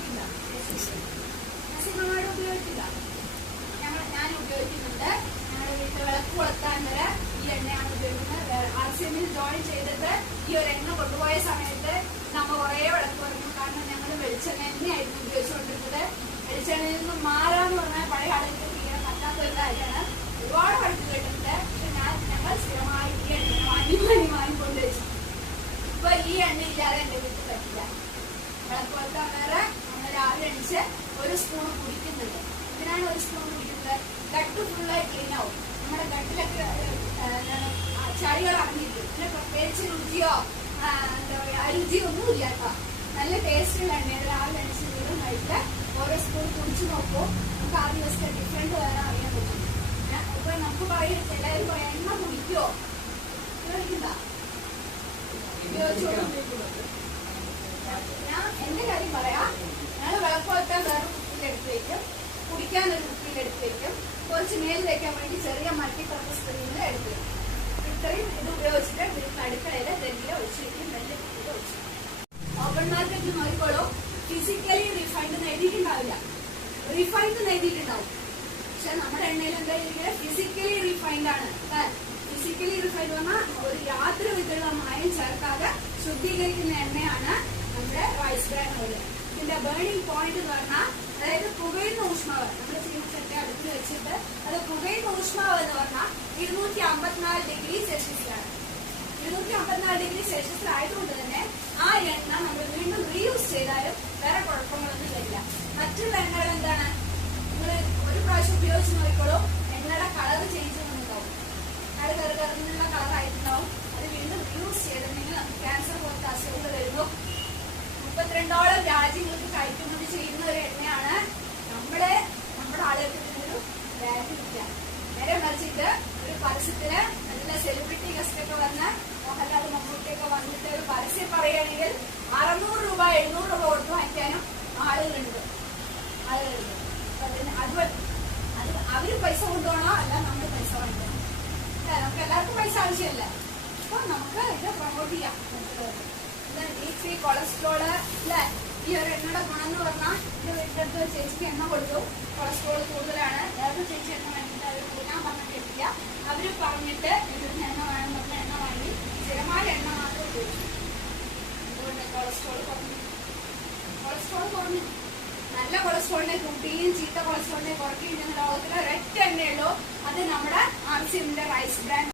ഉപയോഗിക്കില്ല. നസീമമാട് ഉപയോഗിക്കില്ല. ഞങ്ങൾ ഞാൻ ഉപയോഗിക്കുന്നുണ്ട്. ഞങ്ങളുടെ വീട്ടിൽ ഈ എണ്ണയാണ് ഉപയോഗിക്കുന്നത്. ആർ സി എമ്മിൽ ജോയിൻ ചെയ്തിട്ട് ഈ ഒരു എണ്ണ കൊണ്ടുപോയ സമയത്ത് നമ്മ കുറേ വിളക്ക് പറഞ്ഞു കാരണം ഞങ്ങൾ വെളിച്ചെണ്ണ എണ്ണയായിരുന്നു ഉപയോഗിച്ചുകൊണ്ടിരുന്നത്. വെളിച്ചെണ്ണയിൽ നിന്ന് മാറാന്ന് പറഞ്ഞാൽ പഴയ ആളുകൾക്ക് ചെയ്യാൻ പറ്റാത്ത ഒരു കാര്യമാണ്. ഒരുപാട് വഴക്ക് കേട്ടിട്ടുണ്ട്. പക്ഷെ ഞാൻ ഞങ്ങൾ സ്ഥിരമായി ഈ ഈ എണ്ണ ഇല്ലാതെ എന്റെ വീട്ടിൽ പറ്റില്ല. വിളക്ക് കൊളുത്താൻ വേറെ നമ്മൾ രാവിലെ അടിച്ച് ഒരു സ്പൂൺ കുടിക്കുന്നുണ്ട് ഇതിനാണ് ഒരു സ്പൂൺ കുടിക്കുന്നത്? ഗട്ട് ഫുള്ളായി ക്ലീൻ ആവും. നമ്മുടെ ഗട്ടിലൊക്കെ ചളികൾ അടങ്ങിയിരിക്കും പിന്നെ പ്രത്യേകിച്ച് രുചിയോ എന്താ പറയാ രുചിയോ ഒന്നും ഇല്ല കേട്ടോ. നല്ല ടേസ്റ്റുള്ള എണ്ണയാണ്. രാവിലെ അടിച്ച് വീടും കഴിച്ച് ഓരോ സ്പൂൺ കുടിച്ചു നോക്കുമ്പോൾ നമുക്ക് ആ ദിവസത്തെ ഡിഫറെന്റ് വേറെ അറിയാൻ പറ്റും. അപ്പൊ നമുക്ക് പറയും എല്ലാവരും പറയാം എണ്ണ കുടിക്കോ? ഞാൻ എന്റെ കാര്യം പറയാം. മേൽ വെക്കാൻ വേണ്ടി ചെറിയ മൾട്ടി പർപ്പസ് സ്ക്രീനിൽ എടുത്ത്. വെക്കും ഇത്രയും ഇത് ഉപയോഗിച്ചിട്ട് വീട്ടിൽ അടുക്കളയിൽ നെല്ലിൽ ഒഴിച്ചിരിക്കും നെല്ല് ഒഴിച്ച് ഓപ്പൺ മാർക്കറ്റിൽ നോക്കിക്കോളൂ. ഫിസിക്കലി റിഫൈൻഡ് എഴുതിയിട്ടുണ്ടാവില്ല. റിഫൈൻഡ് എഴുതിയിട്ടുണ്ടാവും. പക്ഷെ നമ്മുടെ എണ്ണയിൽ എന്താ ഇരിക്കുന്നത് ഫിസിക്കലി റിഫൈൻഡ് ആണ്. ഫിസിക്കലി റിഫൈൻഡ് പറഞ്ഞാൽ ഒരു യാതൊരു വിധത്തിലുള്ള മായം ചേർക്കാതെ ശുദ്ധീകരിക്കുന്ന എണ്ണയാണ് നമ്മുടെ റൈസ് ബ്രാൻ ഓയിൽ ഇതിന്റെ ബേണിംഗ് പോയിന്റ് എന്ന് പറഞ്ഞാൽ അതായത് പുകയുന്ന ഊഷ്മാവ്. നമ്മുടെ ചീനച്ചട്ടി അടുത്ത് വെച്ചിട്ട് അത് പുകയുന്ന ഊഷ്മാവ് എന്ന് പറഞ്ഞാൽ ഇരുന്നൂറ്റി അമ്പത്തിനാല് ഡിഗ്രി സെൽഷ്യസിലാണ്. ഇരുന്നൂറ്റി അമ്പത്തിനാല് ഡിഗ്രി സെൽഷ്യസിലായതുകൊണ്ട് തന്നെ ആ എണ്ണ നമ്മൾ വീണ്ടും റീയൂസ് ചെയ്താലും വേറെ കുഴപ്പങ്ങളൊന്നും ഒക്കെ വന്ന് മോഹൻലാൽ മമ്മൂട്ടിയൊക്കെ വന്നിട്ട് ഒരു പരസ്യം പറയുകയാണെങ്കിൽ അറുന്നൂറ് രൂപ എഴുന്നൂറ് രൂപ കൊടുത്ത് വാങ്ങിക്കാനും ആളുകളുണ്ട്. ആളുകളുണ്ട്. അത് അത് അവർ പൈസ കൊണ്ടുപോകണോ? അല്ല നമ്മൾ പൈസ വാങ്ങിക്കണം? നമുക്ക് എല്ലാവർക്കും പൈസ ആവശ്യമല്ല. അപ്പൊ നമുക്ക് ഇത് പ്രൊമോട്ട് ചെയ്യാം. ഫ്രീ കൊളസ്ട്രോൾ അല്ലെ ഈ ഒരു എണ്ണയുടെ ഗുണം എന്ന് പറഞ്ഞാൽ ഇത് വീട്ടിലെടുത്ത് ചേച്ചിക്ക് എണ്ണ കൊടുത്തു. കൊളസ്ട്രോൾ കൂടുതലാണ്. വേറെ ചേച്ചി എണ്ണ വേണ്ടിയിട്ട് അവർ കൊടുക്കാൻ പറഞ്ഞിട്ട് എത്തിക്കുക അവർ പറഞ്ഞിട്ട് ഇതിന് എണ്ണ വേണം പറഞ്ഞ എണ്ണ വാങ്ങി സ്ഥിരമായ എണ്ണ മാത്രം ഉപയോഗിച്ചു അതുകൊണ്ട് കൊളസ്ട്രോൾ കുറഞ്ഞു. നല്ല കൊളസ്ട്രോളിനെ കൂട്ടുകയും ചീത്ത കൊളസ്ട്രോളിനെ കുറയ്ക്കുകയും ചെയ്യുന്ന ലോകത്തിലെ ഒരൊറ്റ എണ്ണയുള്ളൂ അത് നമ്മുടെ ആർ റൈസ് ബ്രാൻഡ്